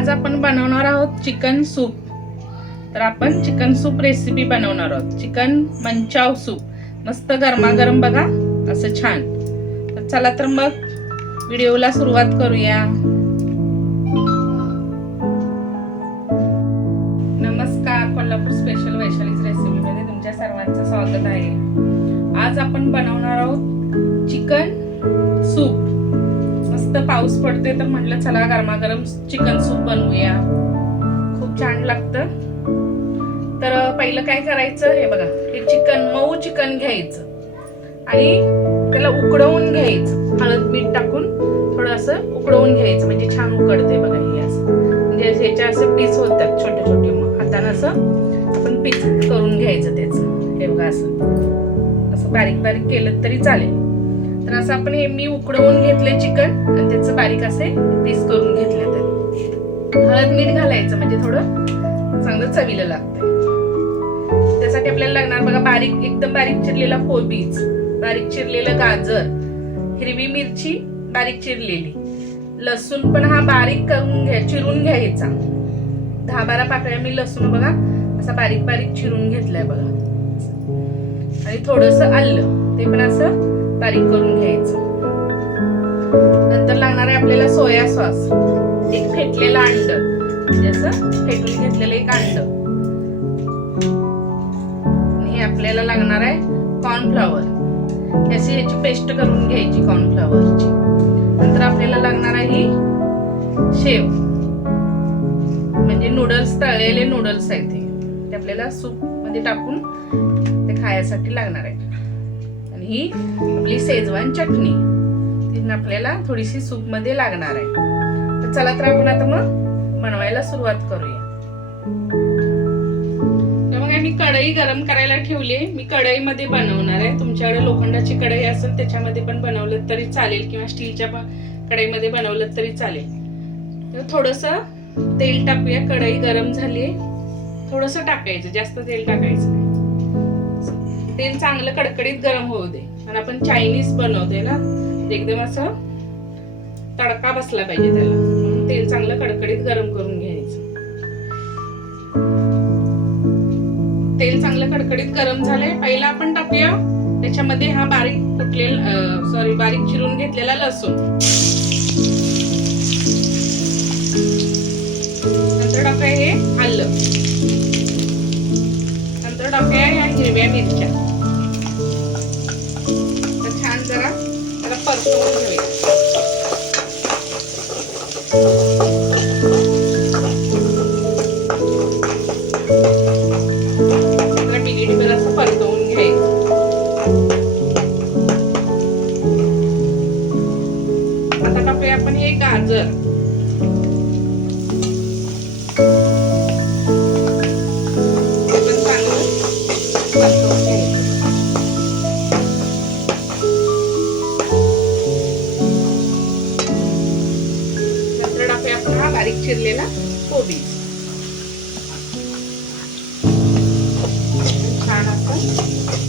आज आपण बनवणार आहोत चिकन सूप। तर आपण चिकन सूप रेसिपी बनवणार आहोत। चिकन मंचाव सूप मस्त गरमागरम बघा असं छान। तर चला तर मग व्हिडिओला सुरुवात करूया। नमस्कार, कोल्हापूर स्पेशल वैशालीज रेसिपी मध्ये तुमच्या सर्वांचं स्वागत आहे। आज आपण बनवणार आहोत चिकन सूप। मस्त पाऊस पडते तर म्हटलं चला गरमागरम चिकन सूप बनवूया, खूप छान लागतं। तर पहिलं काय करायचं, हे बघा हे चिकन मऊ चिकन घ्यायचं आणि त्याला उकडवून घ्यायचं, हळद मीठ टाकून थोडं असं उकडवून घ्यायचं, म्हणजे छान उकडते बघा हे असं, म्हणजे ह्याचे असे पीस होतात छोटे छोटे। मग हाताने असं आपण पीस करून घ्यायचं त्याचं, हे बघा असं असं बारीक बारीक केलं तरी चालेल। तर असं आपण हे मी उकडवून घेतले चिकन आणि त्याचं बारीक असे पीस करून घेतले। तर हळद मीठ घालायचं म्हणजे थोडं चांगलं चवीला लागतंय। त्यासाठी आपल्याला लागणार बघा बारीक एकदम बारीक चिरलेला कोबीज, बारीक चिरलेलं गाजर, हिरवी मिरची बारीक चिरलेली, लसूण पण हा बारीक करून चिरून घ्यायचा। 10-12 पाकळ्या मी लसूण बघा असा बारीक बारीक चिरून घेतलाय बघा, आणि थोडंसं आलं ते पण असं बारीक करून घ्यायचं। नंतर लागणार आहे आपल्याला सोया सॉस, एक फेटलेलं अंड, म्हणजे असं फेटून घेतलेलं एक अंड। हे आपल्याला लागणार आहे कॉर्नफ्लॉवर, अशी याची पेस्ट करून घ्यायची कॉर्नफ्लॉवरची। नंतर आपल्याला लागणार आहे ही शेव, म्हणजे नूडल्स, तळलेले नूडल्स आहेत ते आपल्याला सूप मध्ये टाकून ते खायसाठी लागणार आहे। आणि ही आपली शेजवान चटणी, ती आपल्याला थोडीशी सूप मध्ये लागणार आहे। तर चला तर आपण आता मग बनवायला सुरुवात करूया। त्यामुळे मी कढई गरम करायला ठेवली, मी कढईमध्ये बनवणार आहे। तुमच्याकडे लोखंडाची कढई असेल त्याच्यामध्ये पण बनवलं तरी चालेल, किंवा स्टीलच्या कढईमध्ये बनवलं तरी चालेल। तर थोडंसं तेल टाकूया, कढई गरम झाली, थोडंसं टाकायचं, जास्त तेल टाकायचं नाही। तेल चांगलं कडकडीत गरम होऊ दे, आणि आपण चायनीज बनवते ना, एकदम असं तडका बसला पाहिजे त्याला, म्हणून तेल चांगलं कडकडीत गरम करून घ्यायचं। तेल चांगलं कडकडीत गरम झालंय, पहिला आपण टाकूया त्याच्यामध्ये हा बारीक चिरून घेतलेला लसूण, नंतर टाकूया हे आलं, नंतर टाकूया ह्या हिरव्या मिरच्या। तर छान जरा त्याला परतवून घेऊया। जरा मिनिटभर असं परतवून घ्यायचं। आता टाकूया आपण हे गाजर, बारीक चिरलेला कोबी, छान असं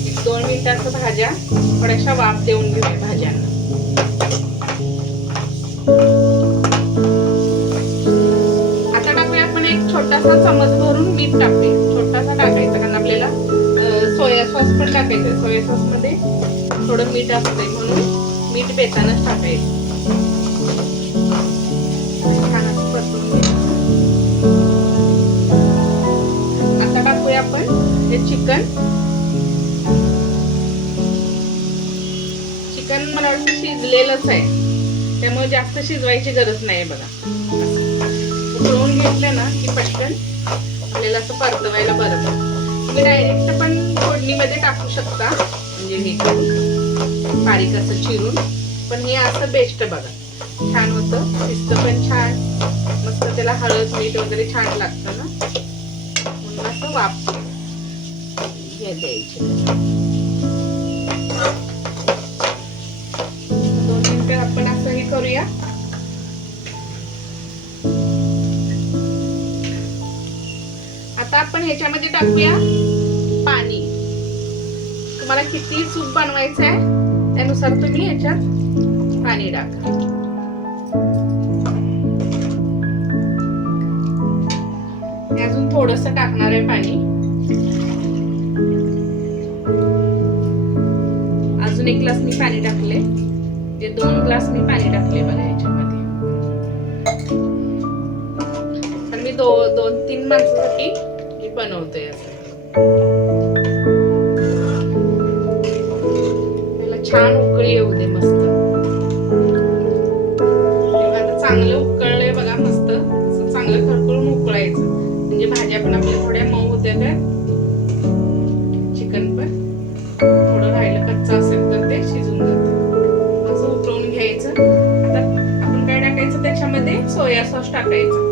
1-2 मिनिटं असं भाज्या थोड्याशा वाफ देऊन घेऊया भाज्यांना। आता टाकूया आपण एक छोटासा चमच भरून मीठ टाकूया, छोटासा टाकायचा, कारण आपल्याला सोया सॉस पण टाकायचं। सोया सॉस मध्ये थोडं मीठ असते म्हणून मीठ बेतानच टाकायचं। आता टाकूया आपण हे चिकन मला वाटतं शिजलेलंच आहे, त्यामुळे जास्त शिजवायची गरज नाही बघा। उकळून घेतलं ना की पटकन आपल्याला असं परतवायला बरं पडतं। तुम्ही डायरेक्ट पण फोडणीमध्ये टाकू शकता, म्हणजे हे करून बारीक असं चिरून, पण हे असं बेस्ट बघा, छान होतं, शिजतं पण छान, मस्त त्याला हळद मीठ वगैरे छान लागतं ना, म्हणून असं वाफ द्यायची। 2 मिनिटं आपण असं हे करूया। आता आपण ह्याच्यामध्ये टाकूया पाणी, तुम्हाला किती सूप बनवायचं आहे त्यानुसार तुम्ही ह्याच्यात पाणी टाका। आणि अजून थोडस टाकणार आहे पाणी. अजून 1 ग्लास मी पाणी टाकले. 2 ग्लास मी पाणी टाकले बघा याच्यामध्ये. तर मी 2-3 माणसासाठी मी बनवते असं. त्याला छान उकळी येऊ दे मस्त. आता चांगलं उकळलंय बघा मस्त. असं चांगलं खरखरून उकळायचं म्हणजे भाज्या पण आपल्या थोड्या मऊ होत्या. त्या चिकन पण थोडं राहिलं कच्चं असेल तर ते शिजून जातं. असं उकळून घ्यायचं. आता आपण काय टाकायचं त्याच्यामध्ये सोया सॉस टाकायचं.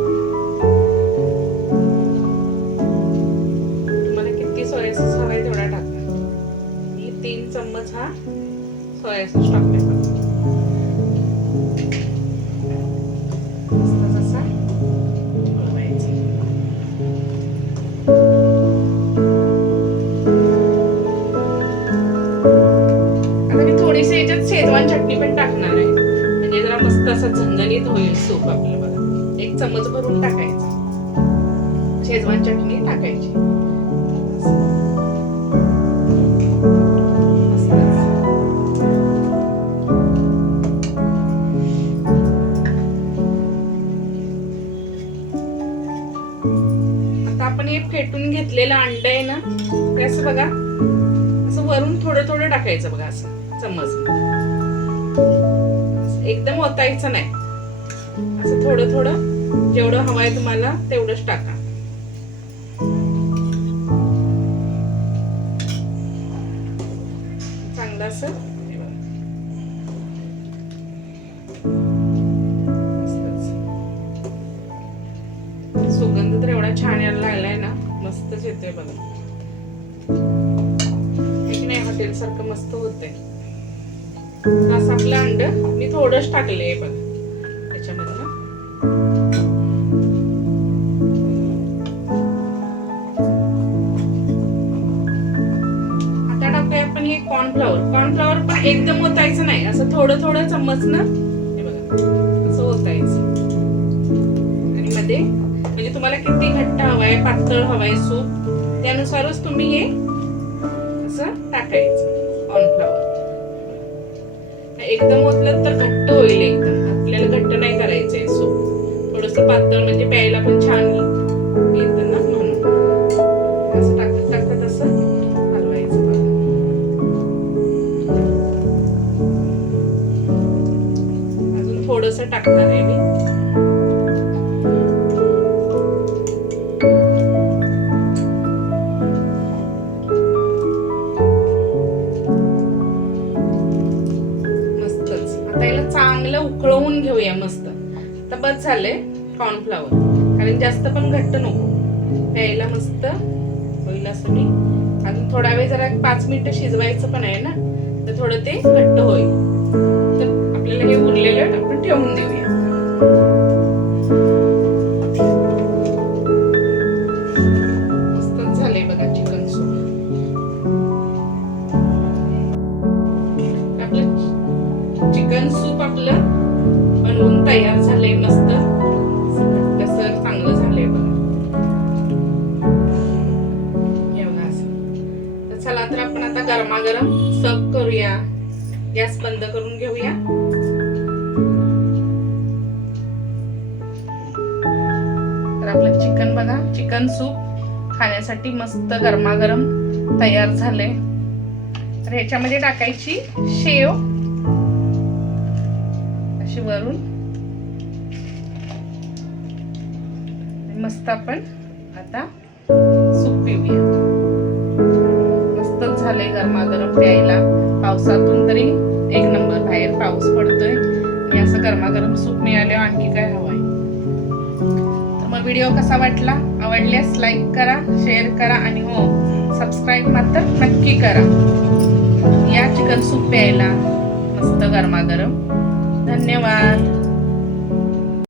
तुम्हाला किती सोया सॉस हवाय तेवढा टाका. मी 3 चम्मच हा सोया सॉस टाकले. शेजवान चटणी पण टाकणार आहे म्हणजे जरा मस्त असं झणझणीत होईल सूप आपलं बघा. 1 चम्मच भरून टाकायचं. शेजवान चटणी टाकायची. आता आपण हे फेटून घेतलेलं अंड आहे ना ते असं बघा असं वरून थोडं थोडं टाकायचं बघा असं चम्मच. एकदम ओतायचं नाही. असं थोडं थोडं जेवढं हवंय तुम्हाला तेवढंच टाका. चांगलं असं सुगंध तर एवढा छान यायला लागलाय ना मस्तच येतोय बघा. एक नाही हॉटेल सारखं मस्त होतंय. असं आपलं अंड मी थोडंच टाकलंय बघ त्याच्यामधलं. आता टाकूया आपण हे कॉर्नफ्लॉवर. कॉर्नफ्लॉवर पण एकदम ओतायचं नाही. असं थोडं थोडं चम्मच ना हे बघा असं ओतायचं. आणि मध्ये म्हणजे तुम्हाला किती घट्ट हवाय पातळ हवाय सूप त्यानुसारच तुम्ही हे असं टाकायचं कॉर्नफ्लॉवर. एकदम ओतलं तर घट्ट होईल. एकदम आपल्याला घट्ट नाही करायचंय सूप. थोडंसं पातळ म्हणजे प्यायला पण छान येतं ना म्हणून. असं टाकत टाकत असं हलवायचं बघा. अजून थोडंसं टाकणार आहे मी. चांगलं उकळवून घेऊया मस्त. आता बस झालंय कॉर्नफ्लॉवर कारण जास्त पण घट्ट नको. प्यायला मस्त होईल असं. मी अजून थोडा वेळ जरा 5 मिनिटं शिजवायचं पण आहे ना तर थोडं ते घट्ट होईल. तर आपल्याला हे उरलेलं आपण ठेवून देऊया. मस्तच झालंय बघा चिकन सूप. आपलं चिकन सूप आपलं बनवून तयार झालंय मस्त. कसं चांगलं झालंय बघा. हे बघा असं. तर चला तर आपण आता गरमागरम सर्व करूया. गॅस बंद करून घेऊया. तर आपलं चिकन बघा चिकन सूप खाण्यासाठी मस्त गरमागरम तयार झालंय. तर ह्याच्यामध्ये टाकायची शेव अशी वरून. मस्त आपण आता सूप पिऊया. मस्तच झालंय गरमागरम प्यायला. पावसातून तरी 1 नंबर. बाहेर पाऊस पडतोय आणि असं गरमागरम सूप मिळाल्यावर आणखी काय हवंय. तर मग व्हिडिओ कसा वाटला? आवडल्यास लाईक करा, शेअर करा आणि हो सबस्क्राईब मात्र नक्की करा. या चिकन सूप प्यायला मस्त गरमागरम. धन्यवाद.